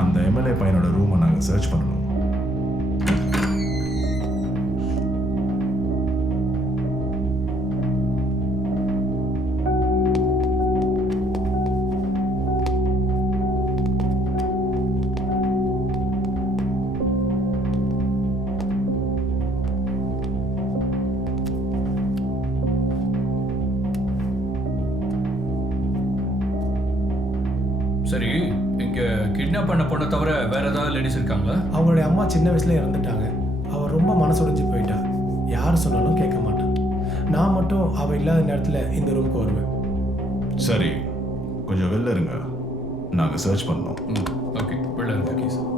அந்த எம்எல்ஏ பையனோட ரூமை நாங்கள் சர்ச் பண்ணணும். சரி, இங்க கிட்னாப் பண்ண பொண்ணை தவிர வேற ஏதாவது லேடிஸ் இருக்காங்களா? அவங்களுடைய அம்மா சின்ன வயசுல இறந்துட்டாங்க. அவள் ரொம்ப மனசுடைஞ்சு போயிட்டா. யார் சொன்னாலும் கேட்க மாட்டான். நான் மட்டும் அவள் இல்லாத நேரத்தில் இந்த ரூமுக்கு வருவேன். சரி, கொஞ்சம் வெளில இருங்க, நாங்கள் சர்ச் பண்ணோம். ஓகே, வெளில இருக்கு. Okay sir.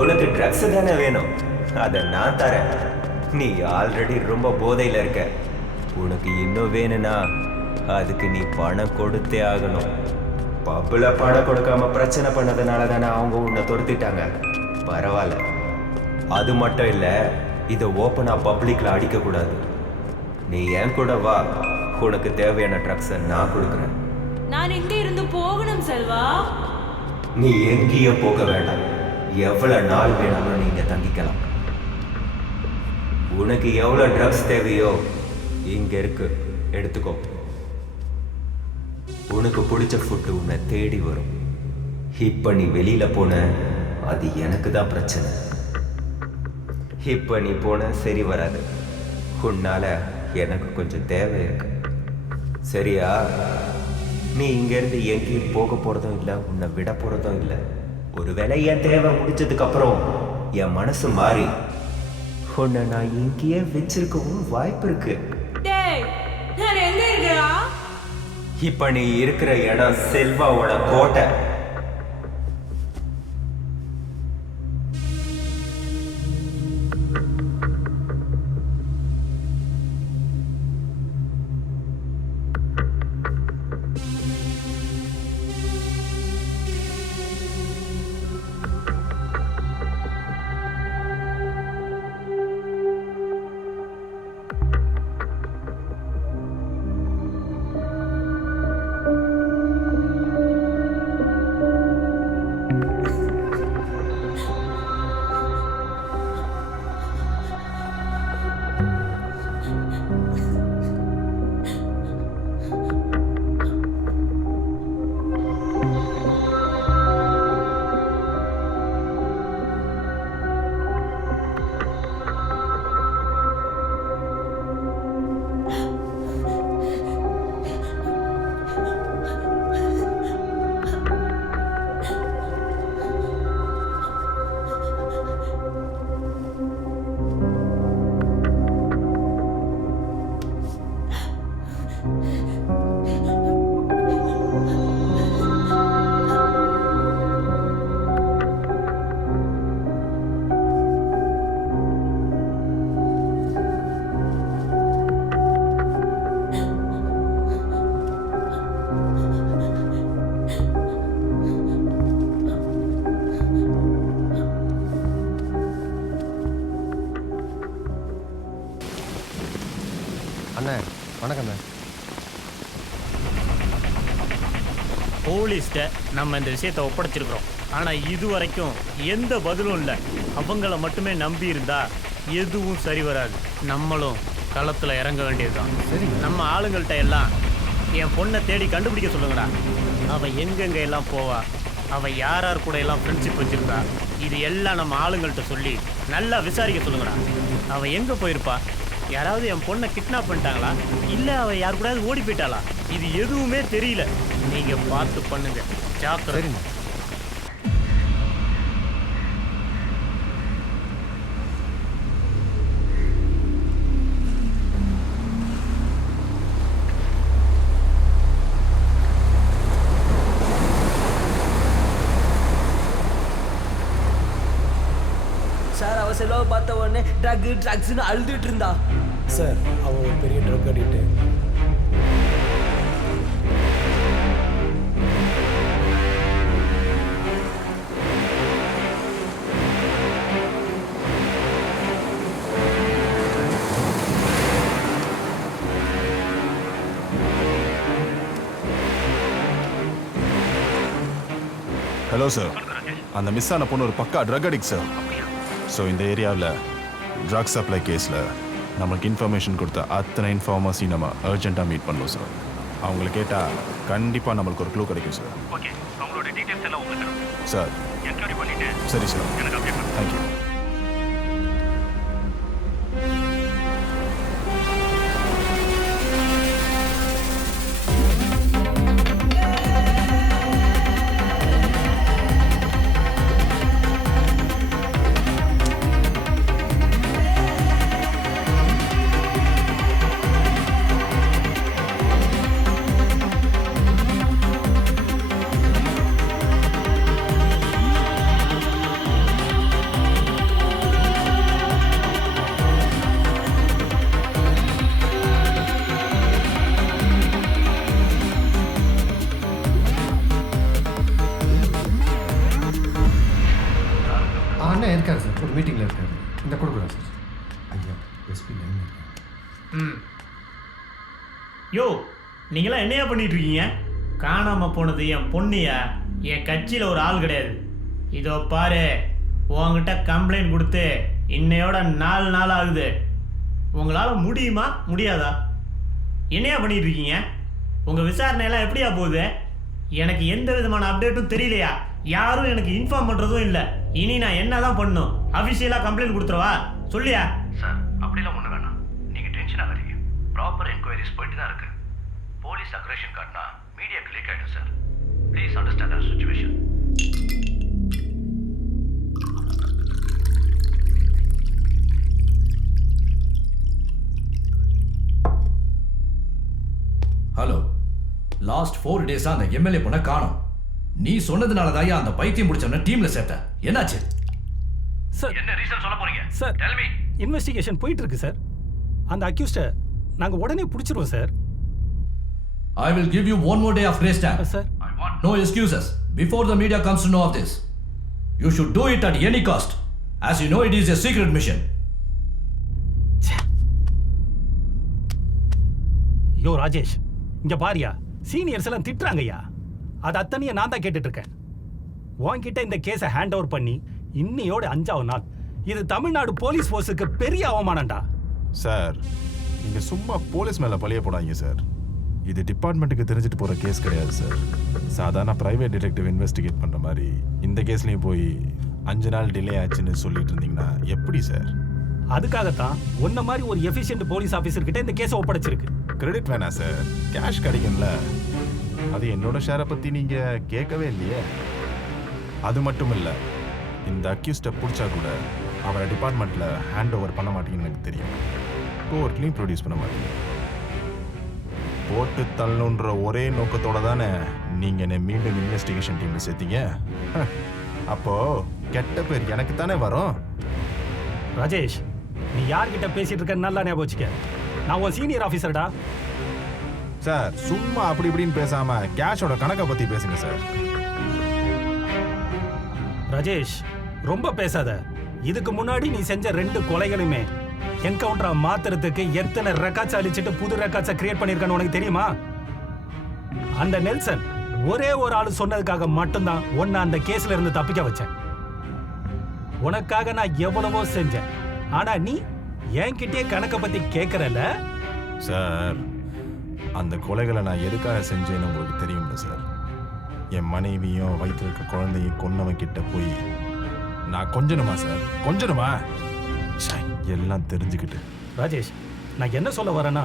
உனக்கு ட்ரக்ஸ் தானே வேணும், அதை நான் தரேன். நீ ஆல்ரெடி ரொம்ப போதையில் இருக்க. உனக்கு இன்னும் வேணும்னா அதுக்கு நீ பணம் கொடுத்தே ஆகணும். பப்புல பணம் கொடுக்காம பிரச்சனை பண்ணதுனால தானே அவங்க உன்னை துரத்திட்டாங்க. பரவாயில்ல, அது மட்டும் இல்லை, இதை ஓப்பனாக பப்ளிக்கில் அடிக்கக்கூடாது. நீ என் கூட வா, உனக்கு தேவையான ட்ரக்ஸை நான் கொடுக்குறேன். நான் எங்கே இருந்து போகணும் செல்வா? நீ எங்கேயும் போக வேண்டாம். எவ்வளவு நாள் வேணாலும் நீங்க தங்கிக்கலாம். உனக்கு எவ்வளவு ட்ரக்ஸ் தேவையோ இங்க இருக்கு, எடுத்துக்கோ. உனக்கு பிடிச்ச ஃபுட்டு உன்னை தேடி வரும். இப்ப நீ வெளியில போன அது எனக்கு தான் பிரச்சனை. இப்ப நீ போன சரி வராது. உன்னால எனக்கு கொஞ்சம் தேவை இருக்கு. சரியா? நீ இங்க இருந்து எங்கேயும் போக போறதும் இல்லை, உன்னை விட போறதும் இல்லை. ஒருவேளை என் தேவை முடிச்சதுக்கு அப்புறம் என் மனசு மாறி உன்னை நான் இங்கேயே வச்சிருக்கவும் வாய்ப்பு இருக்கு. இப்ப நீ இருக்கிற இடம் செல்வாவோட கோட்டை. போலீஸ்கிட்ட நம்ம இந்த விஷயத்தை ஒப்படைச்சிருக்கிறோம். ஆனால் இது வரைக்கும் எந்த பதிலும் இல்லை. அவங்கள மட்டுமே நம்பி இருந்தா எதுவும் சரி வராது. நம்மளும் களத்தில் இறங்க வேண்டியதுதான். சரி, நம்ம ஆளுங்கள்ட்ட எல்லாம் என் பொண்ணை தேடி கண்டுபிடிக்க சொல்லுங்கடா. அவள் எங்கெங்க எல்லாம் போவா, அவள் யார் யார் கூட எல்லாம் ஃப்ரெண்ட்ஷிப் வச்சுருந்தா, இது எல்லாம் நம்ம ஆளுங்கள்ட்ட சொல்லி நல்லா விசாரிக்க சொல்லுங்கடா. அவள் எங்கே போயிருப்பா, யாராவது என் பொண்ணை கிட்னாப் பண்ணிட்டாங்களா, இல்லை அவள் யார் கூடாது ஓடி போயிட்டாளா, இது எதுவுமே தெரியல. நீங்கள் பார்த்து பண்ணுங்க, ஜாக்கிரதை. சார் அவ செலவை பார்த்த உடனே ட்ரக்ஸ்னு அழுதுட்டு இருந்தா. சார் அவன் ஒரு பெரிய ட்ரக் அடிக்ட்டு. ஹலோ சார், அந்த மிஸ் ஆன பொண்ணு ஒரு பக்கா ட்ரக் அடிக்ட் சார். ஸோ இந்த ஏரியாவில் ட்ரக் சப்ளை கேஸில் நம்மளுக்கு இன்ஃபர்மேஷன் கொடுத்த அத்தனை இன்ஃபார்மர்ஸையும் நம்ம அர்ஜென்ட்டாக மீட் பண்ணோம் சார். அவங்கள கேட்டால் கண்டிப்பாக நம்மளுக்கு ஒரு க்ளூ கிடைக்கும் சார். ஓகே, உங்களோட டீட்டெயில்ஸ் எல்லாம் உங்களுக்கு சார் என்கொயரி பண்ணிட்டு சரி சார், எனக்கு அப்டேட் பண்ணுங்க. தேங்க்யூ. அண்ணன் இருக்காரு சார், ஒரு மீட்டிங்கில் இருக்காரு. இந்த கொடுக்குறேன் சார். ஐயா எஸ்பி லைன் இருக்காரு. யோ, நீங்களாம் என்னையா பண்ணிட்டு இருக்கீங்க? காணாமல் போனது என் பொண்ணியா? என் கட்சியில் ஒரு ஆள் கிடையாது. இதோ பாரு, உங்ககிட்ட கம்ப்ளைண்ட் கொடுத்து இன்னையோட 4 நாள் ஆகுது. உங்களால் முடியுமா முடியாதா? என்னையா பண்ணிட்டு இருக்கீங்க? உங்கள் விசாரணையெல்லாம் எப்படியா போகுது? எனக்கு எந்த விதமான அப்டேட்டும் தெரியலையா? யாரும் எனக்கு இன்ஃபார்ம் பண்ணுறதும் இல்லை. இனி நான் என்ன தான் பண்ணணும்? அஃபிஷியலாக கம்ப்ளைண்ட் கொடுத்துருவா? சொல்லியா? சார், அப்படிலாம் ஒன்று வேணாம். நீங்கள் டென்ஷன் ஆகாதீங்க. ப்ராப்பர் என்கொயரிஸ் போயிட்டு தான் இருக்கு. போலீஸ் அக்ரேஷன் காட்டினா மீடியாக்கு லீக் ஆகிடும் sir. Please understand our situation. Hello, last 4 டேஸா அந்த எம்எல்ஏ பொண்ணை காணோம். நீ சொன்னதுனால தான் அந்த பைத்தியம் முடிச்சவன டீம்ல சேர்த்த. என்னாச்சு சார்? என்ன ரீசன் சொல்ல போறீங்க சார்? Tell me. இன்வெஸ்டிகேஷன் போயிட்டு இருக்கு சார். அந்த அக்யூஸ்ட நாங்க உடனே பிடிச்சிருவோம் sir. I will give you one more day of grace time. Sir, No excuses. Before the media comes to know of this, you should do it at any cost. As you know, it is a secret mission. யோ ராஜேஷ், இங்க பாரியா, seniors எல்லாம் திட்டுறாங்கய்யா. அது அத்தனையை நான் தான் கேட்டுட்டு இருக்கேன். உன்கிட்ட இந்த கேஸை ஹேண்ட் ஓவர் பண்ணி இன்னையோட 5ஆவது நாள். இது தமிழ்நாடு போலீஸ் ஃபோர்ஸுக்கு பெரிய அவமானம்டா. சார், நீங்கள் சும்மா போலீஸ் மேலே பழிய போடாதீங்க சார். இது டிபார்ட்மெண்ட்டுக்கு தெரிஞ்சுட்டு போகிற கேஸ் கிடையாது சார். சாதாரண ப்ரைவேட் டிடெக்டிவ் இன்வெஸ்டிகேட் பண்ணுற மாதிரி இந்த கேஸ்லேயும் போய் 5 நாள் டிலே ஆச்சுன்னு சொல்லிட்டு இருந்தீங்கன்னா எப்படி சார்? அதுக்காகத்தான் உன்ன மாதிரி ஒரு எஃபிஷியன்ட் போலீஸ் ஆஃபீஸர் கிட்ட இந்த கேஸை ஒப்படைச்சிருக்கு. கிரெடிட் வேணாம் சார், கேஷ் கிடைக்கும்ல. அது என்னோட ஷேரை பற்றி நீங்கள் கேட்கவே இல்லையே. அது மட்டும் இல்லை, இந்த அக்யூஸ்டை பிடிச்சா கூட அவரை டிபார்ட்மெண்ட்டில் ஹேண்ட் ஓவர் பண்ண மாட்டீங்கன்னு எனக்கு தெரியும். கோர்ட்லேயும் ப்ரொடியூஸ் பண்ண மாட்டீங்க. போட்டு தள்ளணுன்ற ஒரே நோக்கத்தோட தானே நீங்கள் என்னை மீண்டும் இன்வெஸ்டிகேஷன் டீமில் சேர்த்தீங்க. அப்போது கெட்ட பேர் எனக்கு தானே வரும். ராஜேஷ், நீ யார்கிட்ட பேசிட்டு இருக்க நல்லா ஞாபகம் வச்சுக்க. நான் உன் சீனியர் ஆஃபீஸர்டா. சார், சும்மா அப்படி இப்படின்னு பேசாமல் கேஷோட கணக்கை பற்றி பேசுங்க சார். ராஜேஷ், ரொம்ப பேசாத. இதுக்கு முன்னாடி நீ செஞ்ச 2 கொலைகளுமே என்கவுண்டரா மாத்துறதுக்கு எத்தனை ரெக்கார்ட்ஸ் அழிச்சிட்டு புது ரெக்கார்ட்ஸை கிரியேட் பண்ணியிருக்கான்னு உனக்கு தெரியுமா? அந்த நெல்சன் ஒரே ஒரு ஆள் சொன்னதுக்காக மட்டும்தான் உன்னை அந்த கேஸ்ல இருந்து தப்பிக்க வச்சேன். உனக்காக நான் எவ்வளவோ செஞ்சேன். ஆனா நீ என்கிட்டயே கணக்கை பத்தி கேட்கறல. சார், அந்த கொலைகளை நான் எதுக்காக செஞ்சேன்னு உங்களுக்கு தெரியும்ல சார். என் மனைவியும் வயிற்றுல இருக்க குழந்தையும் கொன்னவன் கிட்ட போய் நான் கொஞ்சணுமா சார்? கொஞ்சணுமா? எல்லாம் தெரிஞ்சுக்கிட்டு. ராஜேஷ், நான் என்ன சொல்ல வரேன்னா,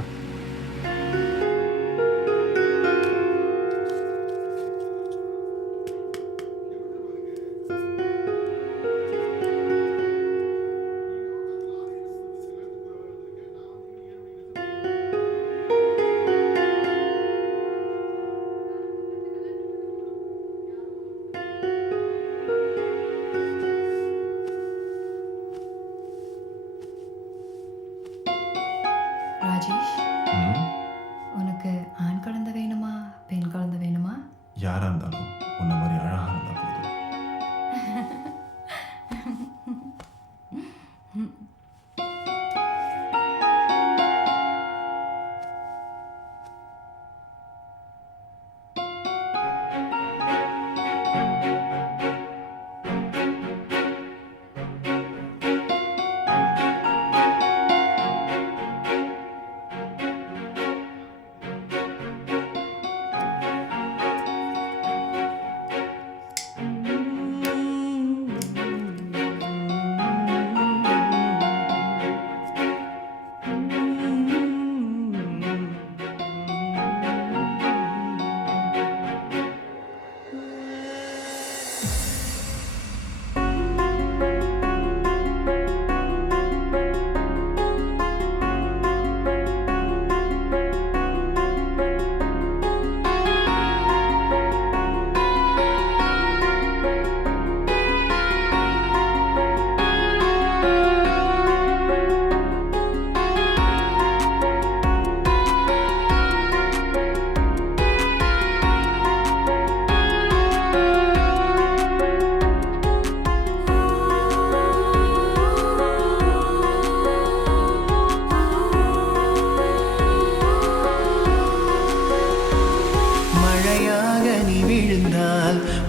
ராஜேஷ், உனக்கு ஆண் குழந்தை வேணுமா பெண் குழந்தை வேணுமா? யாரா இருந்தாலும் உன்ன மாதிரி அழகா இருந்தா போதும்.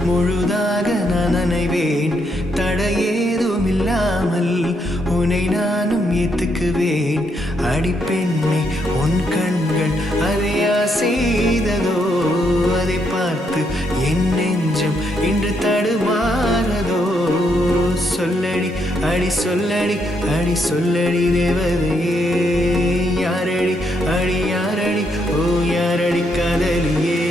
முழுதாக நான் நனைவேன். தடையேதுமில்லாமல் உன்னை நானும் ஏத்துக்குவேன். அடிப்பெண்ணே, உன் கண்கள் அதையா செய்ததோ? அதை பார்த்து என் நெஞ்சம் இன்று தடுமாறதோ? சொல்லடி அடி சொல்லடி அடி சொல்லடி தேவதையே, யாரடி அடி யாரடி ஓ யாரடி காதலியே.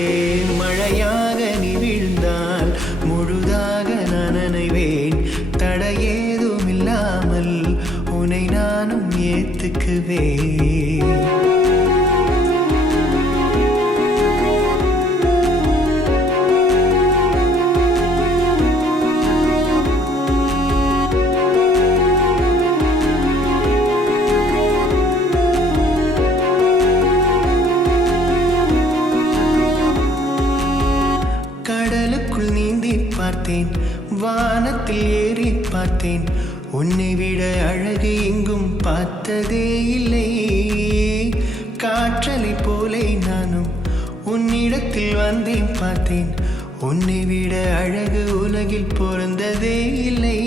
மழையாக நீ விழுந்தால் முழுதாக நான் நனைவேன். தடையேதுமில்லாமல் உன்னை நானும் ஏத்துக்குவேன். கடலுக்குள் நீந்தி பார்த்தேன், வானத்தில் ஏறி பார்த்தேன். உன்னை விட அழகு எங்கும் பார்த்ததே இல்லை. காற்றலை போலே நானும் உன்னிடத்தில் வந்தேன் பார்த்தேன். உன்னை விட அழகு உலகில் பிறந்ததே இல்லை.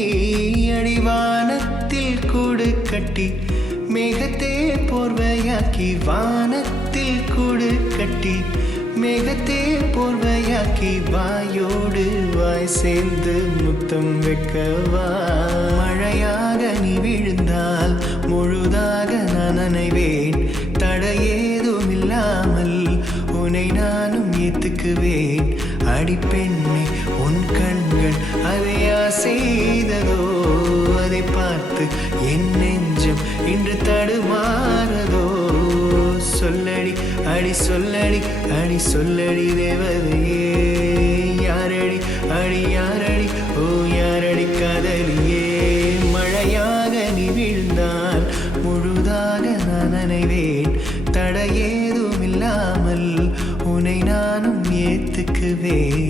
அடிவானத்தில் கூடு கட்டி மேகத்தே போர்வையாக்கி, வானத்தில் கூடு கட்டி மேகத்தே போர்வையாக்கி, வாயோடு வாய் சேர்ந்து முத்தம் வைக்கவா. மழையாக நீ விழுந்தால் முழுதாக நான் நனைவேன். தடையேதுமில்லாமல் உன்னை நானும் ஏத்துக்குவேன். அடிப்பெண்ணே, உன் கண்கள் அதையா செய்ததோ? அதை பார்த்து என் நெஞ்சம் இன்று தடுமாறதோ? சொல்லடி அடி சொல்லடி அடி சொல்லடி தேவதையே, யாரடி அடி யாரடி ஓ யாரடி காதலியே. மழையாக நீ விழுந்தால் முழுதாக நான் நனைவேன். தடையேதுமில்லாமல் உன்னை நானும் ஏத்துக்குவேன்.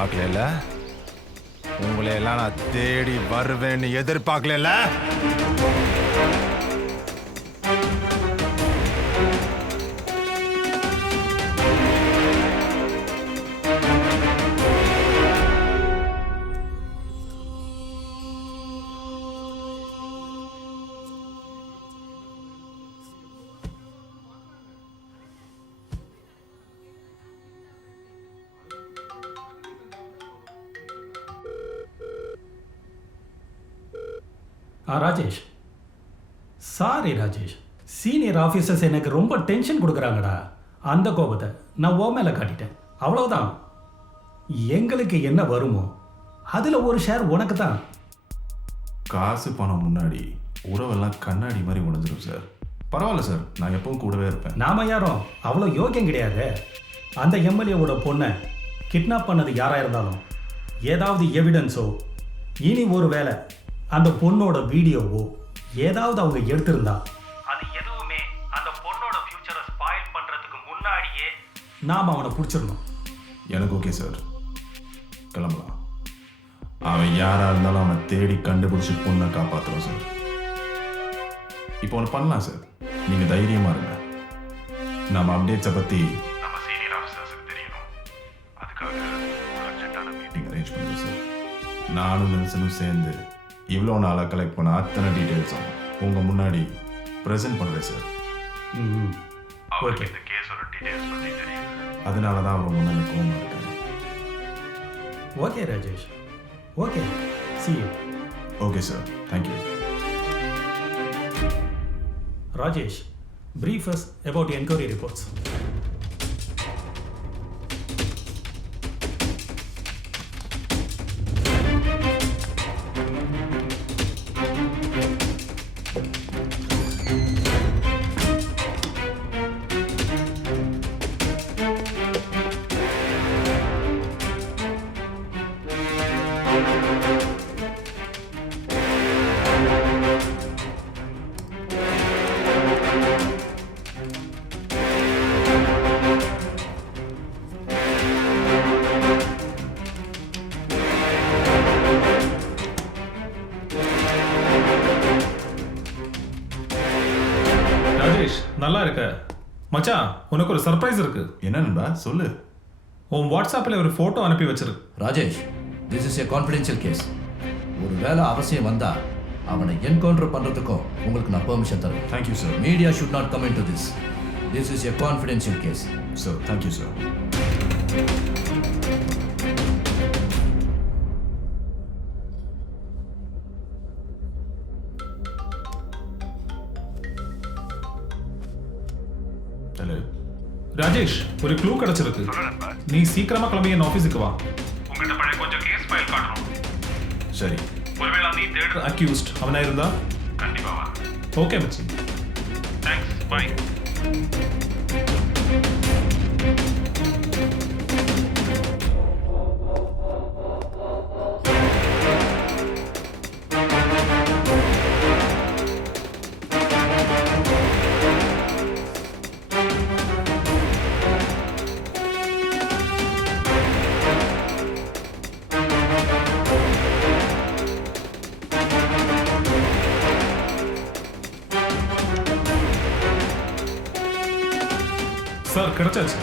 எதிர்பார்க்கல. உங்களை எல்லாம் நான் தேடி வருவேன்னு எதிர்பார்க்கல. Rajesh, sorry Rajesh, senior officers எனக்கு ரொம்ப டென்ஷன் கொடுக்குறாங்கடா. அந்த கோபத்தை நான் ஓ மேலே காட்டிட்டேன், அவ்வளவுதான். எங்களுக்கு என்ன வருமோ அதில் ஒரு ஷேர் உனக்கு தான். காசு பணம் முன்னாடி உறவெல்லாம் கண்ணாடி மாதிரி உடைஞ்சிடும் சார். பரவாயில்ல சார், நான் எப்பவும் கூடவே இருப்பேன். நாம யாரும் அவ்வளோ யோக்கியம் கிடையாது. அந்த எம்எல்ஏவோட பொண்ணை கிட்னாப் பண்ணது யாராக இருந்தாலும் ஏதாவது எவிடன்ஸோ, இனி ஒரு வேளை அந்த பொண்ணோட வீடியோவோ ஏதாவது அவங்க எடுத்திருந்தா, அது எதுவுமே அந்த பொண்ணோட ஃபியூச்சரை ஸ்பாயில் பண்ணுறதுக்கு முன்னாடியே நாம் அவனை பிடிச்சிடணும். எனக்கு ஓகே சார், கிளம்பலாம். அவன் யாராக இருந்தாலும் அவனை தேடி கண்டுபிடிச்சி பொண்ணை காப்பாற்றுறோம் சார். இப்போ ஒன்று பண்ணலாம் சார், நீங்கள் தைரியமாக இருங்க. நம்ம அப்டேட்ஸை பற்றி நம்ம சீனியர் ஆஃபீஸர்ஸுக்கு தெரியணும். அதுக்காக அர்ஜென்ட்டான மீட்டிங் அரேஞ்ச் பண்ணுறோம் சார். நானும் நெல்சனும் சேர்ந்து இவ்வளோ நாளாக கலெக்ட் பண்ண அத்தனை டீட்டெயில்ஸும் உங்கள் முன்னாடி ப்ரெசென்ட் பண்ணுறேன் சார். ஓகே. இந்த கேஸோட டீட்டெயில்ஸ் பற்றி தெரியும், அதனால தான் அவங்க முன்னாடி கோவமாக இருக்காங்க. Okay Rajesh, okay, see you. Okay sir, thank you. Rajesh, brief us about the inquiry reports. நல்லா இருக்க மச்சான், உனக்கு ஒரு சர்ப்ரைஸ் இருக்கு. என்ன நண்பா, சொல்லு. உன் வாட்ஸ்அப்பில் ஒரு ஃபோட்டோ அனுப்பி வச்சிருக்கு. Rajesh, this is a confidential case. ஒரு வேலை அவசியம் வந்தா அவனை என்கவுண்டர் பண்றதுக்கும் உங்களுக்கு நான் பெர்மிஷன் தரேன். Thank you sir. Media should not come into this. This is a confidential case. Sir, thank you sir. Hello Rajesh, ஒரு க்ளூ கிடைச்சிருக்கு. நீ சீக்கிரமா கிளம்பி என் ஆஃபீஸுக்கு வா. உங்ககிட்ட பழைய கொஞ்சம் கேஸ் ஃபைல் காட்டுறோம். சரி. ஒருவேளை நீ தேடுற அக்யூஸ்ட் அவனா இருந்தா கண்டிப்பா வா. ஓகே மச்சி, தேங்க்ஸ், பை. சார், கிடைச்சாச்சு.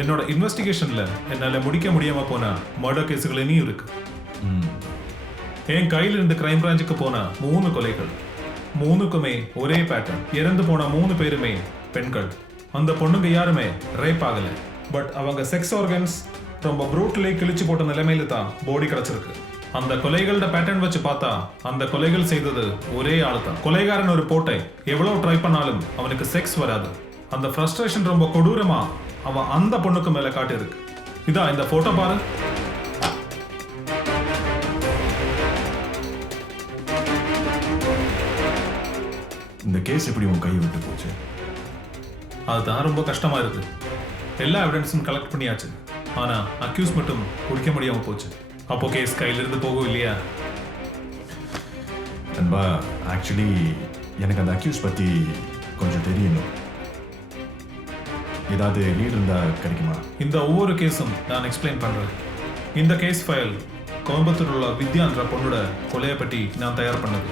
என்னோட இன்வெஸ்டிகேஷன்ல என்னால முடிக்க முடியாம போன மர்டர் கேஸுகள் இனியும் இருக்கு. என் கையில் இருந்து கிரைம் பிரான்ச்சுக்கு போன 3 கொலைகள், 3க்குமே ஒரே பேட்டர்ன். இறந்து போன 3 பேருமே பெண்கள். அந்த பொண்ணுங்க யாருமே ரேப் ஆகல. பட் அவங்க செக்ஸ் ஆர்கன்ஸ் ரொம்ப ப்ரூட்டலி கிழிச்சு போட்ட நிலைமையில தான் பாடி கிடைச்சிருக்கு. அந்த கொலைகளோட பேட்டர்ன் வச்சு பார்த்தா அந்த கொலைகள் செய்தது ஒரே ஆள் தான். கொலைகாரன் ஒரு போட்டை எவ்வளவு ட்ரை பண்ணாலும் அவனுக்கு செக்ஸ் வராது. அந்த ஃப்ரஸ்ட்ரேஷன் ரொம்ப கொடூரமா அவன் அந்த பொண்ணுக்கு மேல காட்டியிருக்கு. இதா இந்த போட்டோ பாரு. இந்த கேஸ் எப்படி உன் கையை விட்டு போச்சு? அதுதான் ரொம்ப கஷ்டமா இருக்கு. எல்லா எவிடன்ஸும் கலெக்ட் பண்ணியாச்சு, ஆனா அக்யூஸ் மட்டும் குடிக்க முடியாம போச்சு. அப்போ கேஸ் கையிலிருந்து போகும் இல்லையா? நண்பா, ஆக்சுவலி எனக்கு அந்த அக்யூஸ் பற்றி கொஞ்சம் தெரியணும். ஏதாவது லீட் இருந்தால் கிடைக்குமா? இந்த ஒவ்வொரு கேஸும் நான் எக்ஸ்பிளைன் பண்ணுறேன். இந்த கேஸ் ஃபைல் கோயம்புத்தூர் உள்ள வித்யான்ற பொண்ணோட கொலையை பற்றி நான் தயார் பண்ணது.